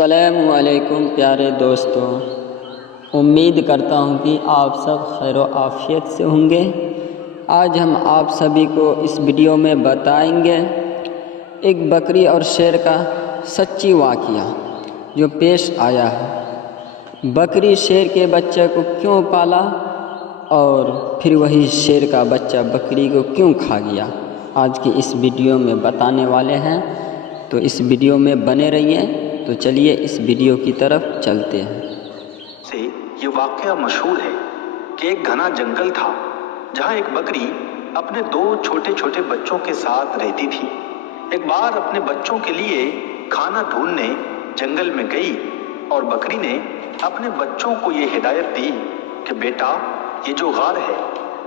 السلام علیکم پیارے دوستوں، امید کرتا ہوں کہ آپ سب خیر و عافیت سے ہوں گے۔ آج ہم آپ سبھی کو اس ویڈیو میں بتائیں گے ایک بکری اور شیر کا سچی واقعہ جو پیش آیا ہے۔ بکری شیر کے بچے کو کیوں پالا اور پھر وہی شیر کا بچہ بکری کو کیوں کھا گیا، آج کی اس ویڈیو میں بتانے والے ہیں، تو اس ویڈیو میں بنے رہیے۔ تو چلیے اس ویڈیو کی طرف چلتے ہیں۔ سے یہ واقعہ مشہور ہے کہ ایک گھنا جنگل تھا جہاں ایک بکری اپنے دو چھوٹے چھوٹے بچوں کے ساتھ رہتی تھی۔ ایک بار اپنے بچوں کے لیے کھانا ڈھونڈنے جنگل میں گئی اور بکری نے اپنے بچوں کو یہ ہدایت دی کہ بیٹا، یہ جو غار ہے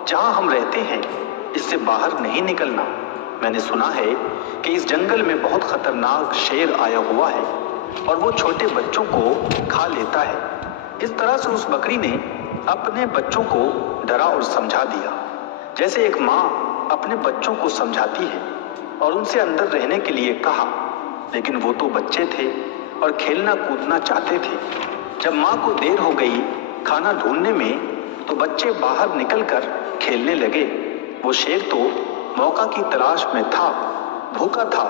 جہاں ہم رہتے ہیں اس سے باہر نہیں نکلنا۔ میں نے سنا ہے کہ اس جنگل میں بہت خطرناک شیر آیا ہوا ہے اور وہ چھوٹے بچوں کو کھا لیتا ہے۔ اس طرح سے اس بکری نے اپنے بچوں کو ڈرا اور سمجھا دیا، جیسے ایک ماں اپنے بچوں کو سمجھاتی ہے، اور ان سے اندر رہنے کے لیے کہا، لیکن وہ تو بچے تھے اور کھیلنا کودنا چاہتے تھے۔ جب ماں کو دیر ہو گئی کھانا ڈھونڈنے میں تو بچے باہر نکل کر کھیلنے لگے۔ وہ شیر تو موقع کی تلاش میں تھا، بھوکا تھا،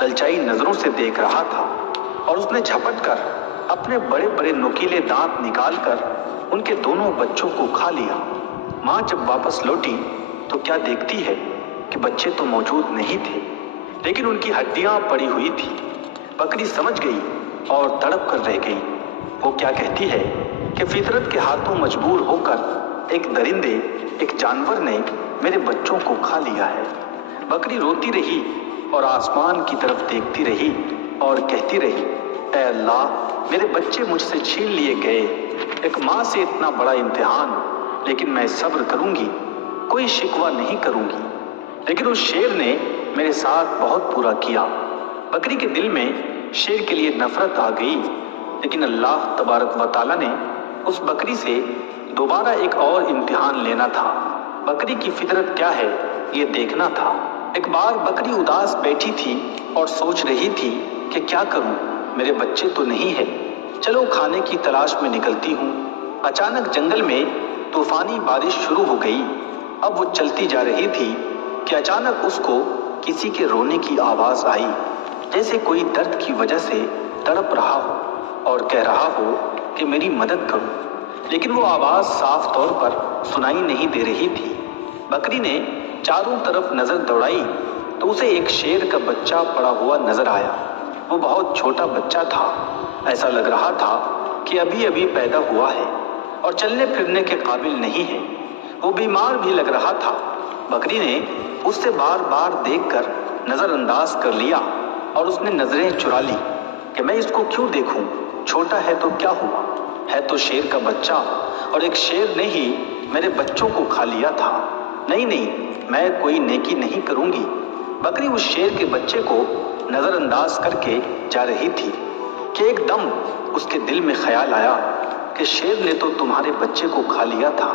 للچائی نظروں سے دیکھ رہا تھا، اور اس نے جھپٹ کر اپنے بڑے بڑے نوکیلے دانت نکال کر ان کے دونوں بچوں کو کھا لیا۔ ماں جب واپس لوٹی تو کیا دیکھتی ہے کہ بچے تو موجود نہیں تھے، لیکن ان کی ہڈیاں پڑی ہوئی تھی۔ بکری سمجھ گئی اور تڑپ کر رہ گئی۔ وہ کیا کہتی ہے کہ فطرت کے ہاتھوں مجبور ہو کر ایک درندے، ایک جانور نے میرے بچوں کو کھا لیا ہے۔ بکری روتی رہی اور آسمان کی طرف دیکھتی رہی اور کہتی رہی، اے اللہ، میرے بچے مجھ سے چھین لیے گئے۔ ایک ماں سے اتنا بڑا امتحان، لیکن میں صبر کروں گی، کوئی شکوہ نہیں کروں گی۔ لیکن اس شیر نے میرے ساتھ بہت برا کیا۔ بکری کے دل میں شیر کے لیے نفرت آ گئی، لیکن اللہ تبارک و تعالیٰ نے اس بکری سے دوبارہ ایک اور امتحان لینا تھا۔ بکری کی فطرت کیا ہے یہ دیکھنا تھا۔ ایک بار بکری اداس بیٹھی تھی اور سوچ رہی تھی کہ کیا کروں، میرے بچے تو نہیں ہے، چلو کھانے کی تلاش میں نکلتی ہوں۔ اچانک جنگل میں طوفانی بارش شروع ہو گئی۔ اب وہ چلتی جا رہی تھی کہ اچانک اس کو کسی کے رونے کی آواز آئی، جیسے کوئی درد کی وجہ سے تڑپ رہا ہو اور کہہ رہا ہو کہ میری مدد کرو، لیکن وہ آواز صاف طور پر سنائی نہیں دے رہی تھی۔ بکری نے چاروں طرف نظر دوڑائی تو اسے ایک شیر کا بچہ پڑا ہوا نظر آیا۔ وہ بہت چھوٹا بچہ تھا، ایسا لگ رہا تھا کہ ابھی ابھی پیدا ہوا ہے اور چلنے پھرنے کے قابل نہیں ہے۔ وہ بیمار بھی لگ رہا تھا۔ بکری نے اس سے بار بار دیکھ کر نظر انداز کر لیا اور اس نے نظریں چرا لی کہ میں اس کو کیوں دیکھوں، چھوٹا ہے تو کیا ہوا، ہے تو شیر کا بچہ، اور ایک شیر نے ہی میرے بچوں کو کھا لیا تھا۔ نہیں نہیں، میں کوئی نیکی نہیں کروں گی۔ بکری اس شیر کے بچے کو نظر انداز کر کے جا رہی تھی کہ ایک دم اس کے دل میں خیال آیا کہ شیر نے تو تمہارے بچے کو کھا لیا تھا،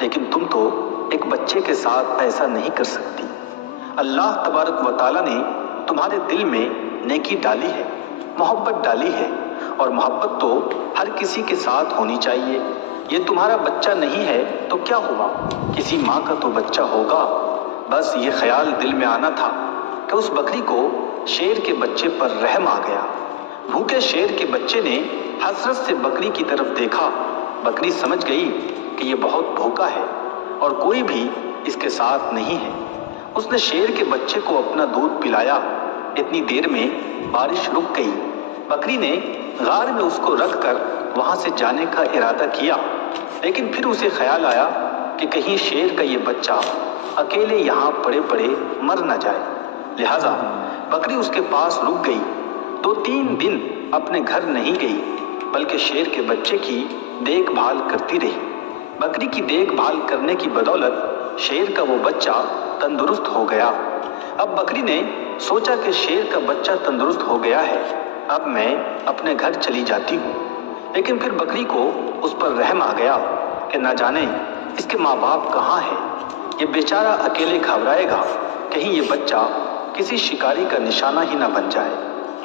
لیکن تم تو ایک بچے کے ساتھ ایسا نہیں کر سکتی۔ اللہ تبارک و تعالیٰ نے تمہارے دل میں نیکی ڈالی ہے، محبت ڈالی ہے، اور محبت تو ہر کسی کے ساتھ ہونی چاہیے۔ یہ تمہارا بچہ نہیں ہے تو کیا ہوا، کسی ماں کا تو بچہ ہوگا۔ بس یہ خیال دل میں آنا تھا کہ اس بکری کو شیر کے بچے پر رحم آ گیا۔ بھوکے شیر کے بچے نے حسرت سے بکری کی طرف دیکھا۔ بکری سمجھ گئی کہ یہ بہت بھوکا ہے اور کوئی بھی اس کے ساتھ نہیں ہے۔ اس نے شیر کے بچے کو اپنا دودھ پلایا۔ اتنی دیر میں بارش رک گئی۔ بکری نے غار میں اس کو رکھ کر وہاں سے جانے کا ارادہ کیا، لیکن پھر اسے خیال آیا کہ کہیں شیر کا یہ بچہ اکیلے یہاں پڑے پڑے مر نہ جائے، لہذا بکری اس کے پاس رک گئی۔ 2-3 دن اپنے گھر نہیں گئی، بلکہ شیر کے بچے کی دیکھ بھال کرتی رہی۔ بکری کی دیکھ بھال کرنے کی بدولت شیر کا وہ بچہ تندرست ہو گیا۔ اب بکری نے سوچا کہ شیر کا بچہ تندرست ہو گیا ہے، اب میں اپنے گھر چلی جاتی ہوں۔ لیکن پھر بکری کو اس پر رحم آ گیا کہ نہ جانے اس کے ماں باپ کہاں ہیں، یہ بیچارہ اکیلے گھبرائے گا، کہیں یہ بچہ کسی شکاری کا نشانہ ہی نہ بن جائے۔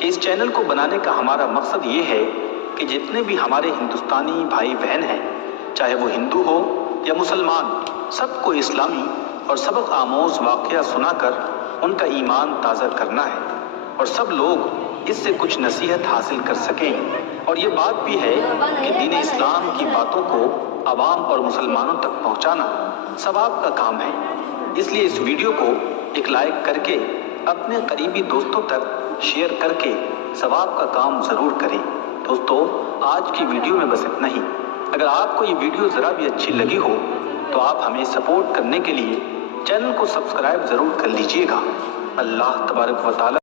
کہ اس چینل کو بنانے کا ہمارا مقصد یہ ہے کہ جتنے بھی ہمارے ہندوستانی بھائی بہن ہیں، چاہے وہ ہندو ہو یا مسلمان، سب کو اسلامی اور سبق آموز واقعہ سنا کر ان کا ایمان تازہ کرنا ہے، اور سب لوگ اس سے کچھ نصیحت حاصل کر سکیں۔ اور یہ بات بھی ہے کہ دین اسلام کی باتوں کو عوام اور مسلمانوں تک پہنچانا ثواب کا کام ہے۔ اس لیے اس ویڈیو کو ایک لائک کر کے اپنے قریبی دوستوں تک شیئر کر کے ثواب کا کام ضرور کریں۔ دوستو، آج کی ویڈیو میں بس اتنا ہی۔ اگر آپ کو یہ ویڈیو ذرا بھی اچھی لگی ہو تو آپ ہمیں سپورٹ کرنے کے لیے چینل کو سبسکرائب ضرور کر لیجئے گا۔ اللہ تبارک و تعالی